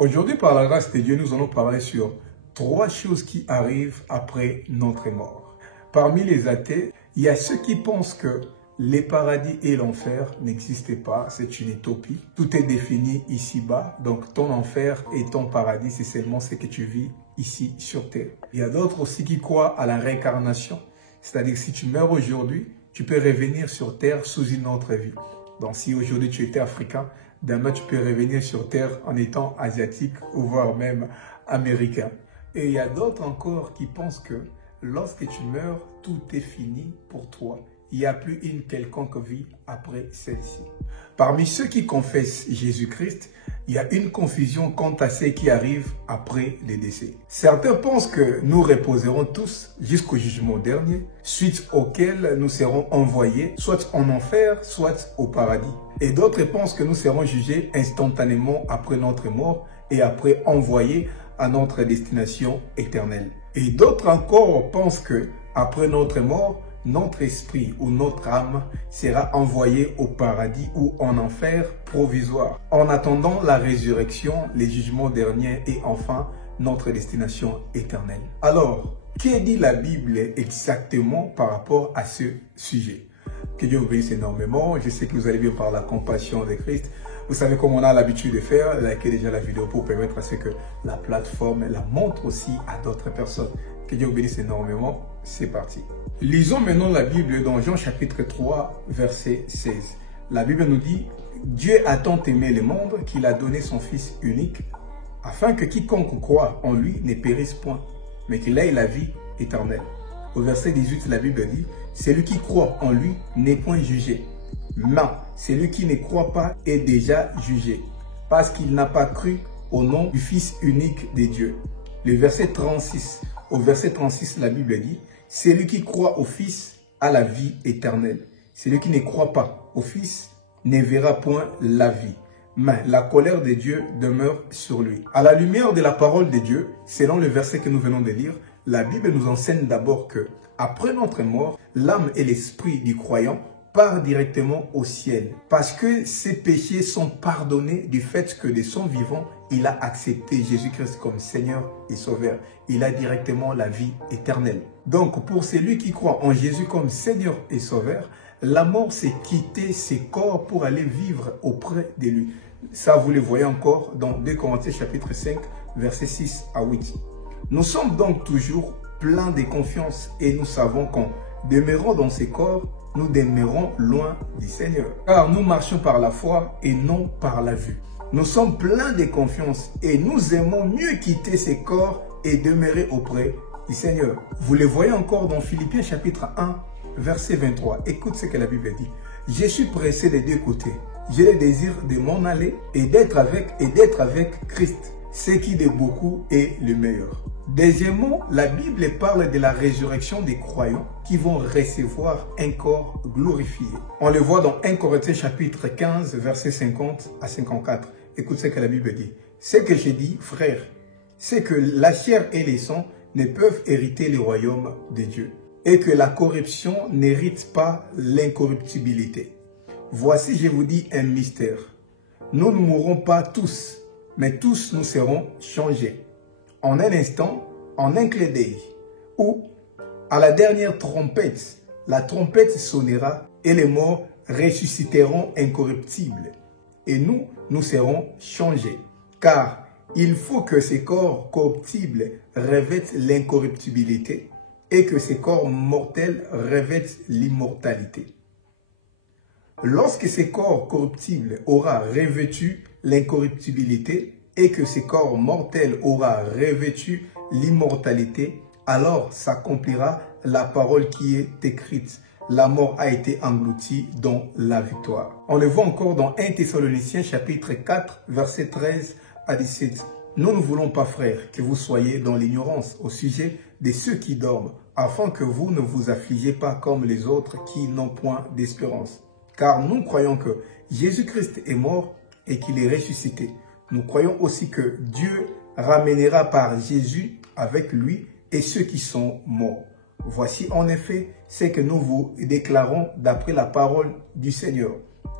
Aujourd'hui, par la grâce de Dieu, nous allons parler sur 3 choses qui arrivent après notre mort. Parmi les athées, il y a ceux qui pensent que les paradis et l'enfer n'existaient pas, c'est une utopie. Tout est défini ici-bas, donc ton enfer et ton paradis, c'est seulement ce que tu vis ici sur terre. Il y a d'autres aussi qui croient à la réincarnation, c'est-à-dire que si tu meurs aujourd'hui, tu peux revenir sur terre sous une autre vie. Donc si aujourd'hui tu étais africain, demain tu peux revenir sur terre en étant asiatique ou voire même américain. Et il y a d'autres encore qui pensent que lorsque tu meurs, tout est fini pour toi. Il n'y a plus une quelconque vie après celle-ci. Parmi ceux qui confessent Jésus-Christ, il y a une confusion quant à ce qui arrive après le décès. Certains pensent que nous reposerons tous jusqu'au jugement dernier, suite auquel nous serons envoyés soit en enfer, soit au paradis. Et d'autres pensent que nous serons jugés instantanément après notre mort et après envoyés à notre destination éternelle. Et d'autres encore pensent que après notre mort, notre esprit ou notre âme sera envoyé au paradis ou en enfer provisoire, en attendant la résurrection, les jugements derniers et enfin notre destination éternelle. Alors, que dit la Bible exactement par rapport à ce sujet? Que Dieu vous bénisse énormément. Je sais que vous allez bien par la compassion de Christ. Vous savez comme on a l'habitude de faire, likez déjà la vidéo pour permettre à ce que la plateforme la montre aussi à d'autres personnes. Que Dieu vous bénisse énormément. C'est parti. Lisons maintenant la Bible dans Jean chapitre 3, verset 16. La Bible nous dit « Dieu a tant aimé le monde qu'il a donné son Fils unique, afin que quiconque croit en lui ne périsse point, mais qu'il ait la vie éternelle. » Au verset 18, la Bible dit « Celui qui croit en lui n'est point jugé, mais celui qui ne croit pas est déjà jugé, parce qu'il n'a pas cru au nom du Fils unique de Dieu. » Le verset 36, au verset 36, la Bible dit « Celui qui croit au Fils a la vie éternelle. Celui qui ne croit pas au Fils ne verra point la vie, mais la colère de Dieu demeure sur lui. » À la lumière de la parole de Dieu, selon le verset que nous venons de lire, la Bible nous enseigne d'abord que, après notre mort, l'âme et l'esprit du croyant partent directement au ciel, parce que ses péchés sont pardonnés du fait que de son vivant, il a accepté Jésus-Christ comme Seigneur et Sauveur. Il a directement la vie éternelle. Donc, pour celui qui croit en Jésus comme Seigneur et Sauveur, la mort, c'est quitter ses corps pour aller vivre auprès de lui. Ça, vous le voyez encore dans 2 Corinthiens chapitre 5, versets 6 à 8. Nous sommes donc toujours pleins de confiance et nous savons qu'en demeurant dans ces corps, nous demeurons loin du Seigneur. Car nous marchons par la foi et non par la vue. Nous sommes pleins de confiance et nous aimons mieux quitter ces corps et demeurer auprès du Seigneur. Vous le voyez encore dans Philippiens chapitre 1, verset 23. Écoute ce que la Bible dit. « Je suis pressé des deux côtés. J'ai le désir de m'en aller et d'être avec Christ, ce qui de beaucoup est le meilleur. » Deuxièmement, la Bible parle de la résurrection des croyants qui vont recevoir un corps glorifié. On le voit dans 1 Corinthiens chapitre 15, versets 50 à 54. Écoute ce que la Bible dit. « Ce que j'ai dit, frères, c'est que la chair et les sangs ne peuvent hériter le royaume de Dieu, et que la corruption n'hérite pas l'incorruptibilité. Voici, je vous dis un mystère. Nous ne mourrons pas tous, mais tous nous serons changés. En un instant, en un clin d'œil, ou à la dernière trompette, la trompette sonnera et les morts ressusciteront incorruptibles. Et nous serons changés. Car il faut que ces corps corruptibles revêtent l'incorruptibilité et que ces corps mortels revêtent l'immortalité. Lorsque ces corps corruptibles aura revêtu l'incorruptibilité et que ce corps mortel aura revêtu l'immortalité, alors s'accomplira la parole qui est écrite. La mort a été engloutie dans la victoire. On le voit encore dans 1 Thessaloniciens chapitre 4, verset 13 à 17. Nous ne voulons pas, frères, que vous soyez dans l'ignorance au sujet de ceux qui dorment, afin que vous ne vous affligez pas comme les autres qui n'ont point d'espérance. Car nous croyons que Jésus-Christ est mort et qu'il est ressuscité. Nous croyons aussi que Dieu ramènera par Jésus avec lui et ceux qui sont morts. Voici en effet ce que nous vous déclarons d'après la parole du Seigneur.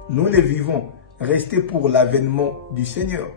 Nous les vivons, restez pour l'avènement du Seigneur.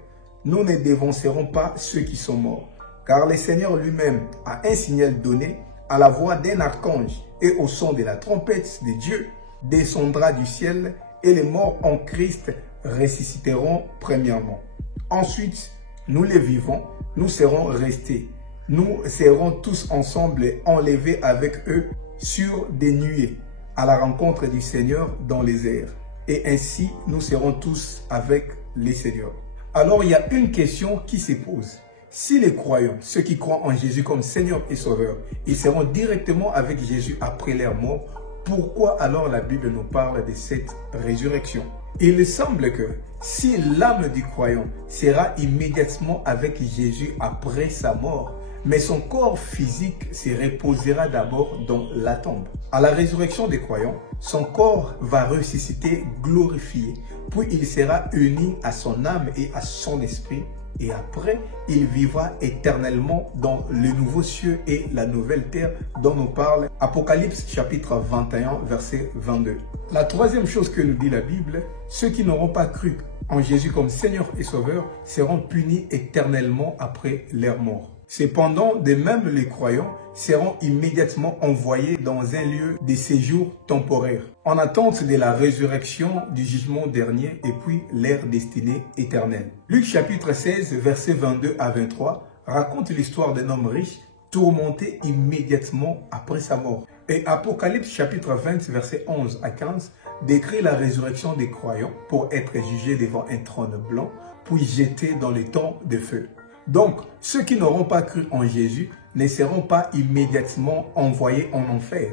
nous ne dévancerons pas ceux qui sont morts. Car le Seigneur lui-même a un signal donné, à la voix d'un archange et au son de la trompette de Dieu, descendra du ciel et les morts en Christ ressusciteront premièrement. Ensuite, nous les vivants, nous serons restés. Nous serons tous ensemble enlevés avec eux sur des nuées à la rencontre du Seigneur dans les airs. Et ainsi, nous serons tous avec les Seigneurs. Alors, il y a une question qui se pose. Si les croyants, ceux qui croient en Jésus comme Seigneur et Sauveur, ils seront directement avec Jésus après leur mort, pourquoi alors la Bible nous parle de cette résurrection? Il semble que si l'âme du croyant sera immédiatement avec Jésus après sa mort, mais son corps physique se reposera d'abord dans la tombe. À la résurrection des croyants, son corps va ressusciter glorifié, puis il sera uni à son âme et à son esprit, et après, il vivra éternellement dans le nouveau cieux et la nouvelle terre dont nous parle Apocalypse chapitre 21, verset 22. La troisième chose que nous dit la Bible, ceux qui n'auront pas cru en Jésus comme Seigneur et Sauveur seront punis éternellement après leur mort. Cependant, de même les croyants seront immédiatement envoyés dans un lieu de séjour temporaire, en attente de la résurrection du jugement dernier et puis leur destinée éternelle. Luc chapitre 16, versets 22 à 23 raconte l'histoire d'un homme riche tourmenté immédiatement après sa mort. Et Apocalypse chapitre 20, versets 11 à 15 décrit la résurrection des croyants pour être jugés devant un trône blanc, puis jetés dans les temps de feu. Donc, ceux qui n'auront pas cru en Jésus ne seront pas immédiatement envoyés en enfer,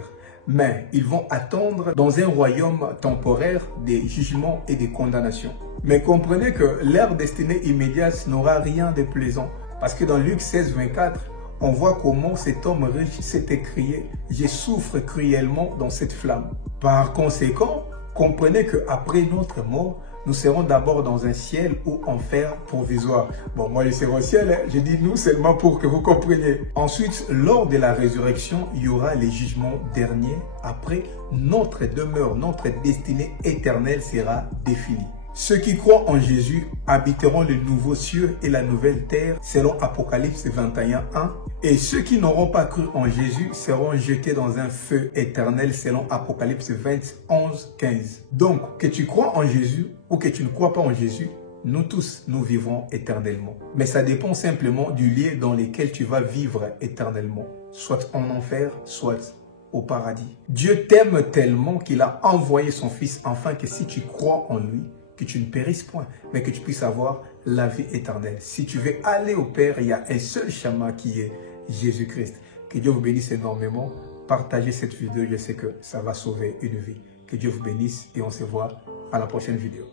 mais ils vont attendre dans un royaume temporaire des jugements et des condamnations. Mais comprenez que leur destinée immédiate n'aura rien de plaisant, parce que dans Luc 16, 24, on voit comment cet homme riche s'est écrié « Je souffre cruellement dans cette flamme ». Par conséquent, comprenez qu'après notre mort, nous serons d'abord dans un ciel ou enfer provisoire. Bon, moi je serai au ciel, hein. Je dis nous seulement pour que vous compreniez. Ensuite, lors de la résurrection, il y aura les jugements derniers. Après, notre demeure, notre destinée éternelle sera définie. Ceux qui croient en Jésus habiteront le nouveau cieux et la nouvelle terre, selon Apocalypse 21, 1. Et ceux qui n'auront pas cru en Jésus seront jetés dans un feu éternel, selon Apocalypse 20, 11, 15. Donc, que tu crois en Jésus ou que tu ne crois pas en Jésus, nous tous, nous vivrons éternellement. Mais ça dépend simplement du lieu dans lequel tu vas vivre éternellement, soit en enfer, soit au paradis. Dieu t'aime tellement qu'il a envoyé son Fils afin que si tu crois en lui, que tu ne périsses point, mais que tu puisses avoir la vie éternelle. Si tu veux aller au Père, il y a un seul chemin qui est Jésus-Christ. Que Dieu vous bénisse énormément. Partagez cette vidéo, je sais que ça va sauver une vie. Que Dieu vous bénisse et on se voit à la prochaine vidéo.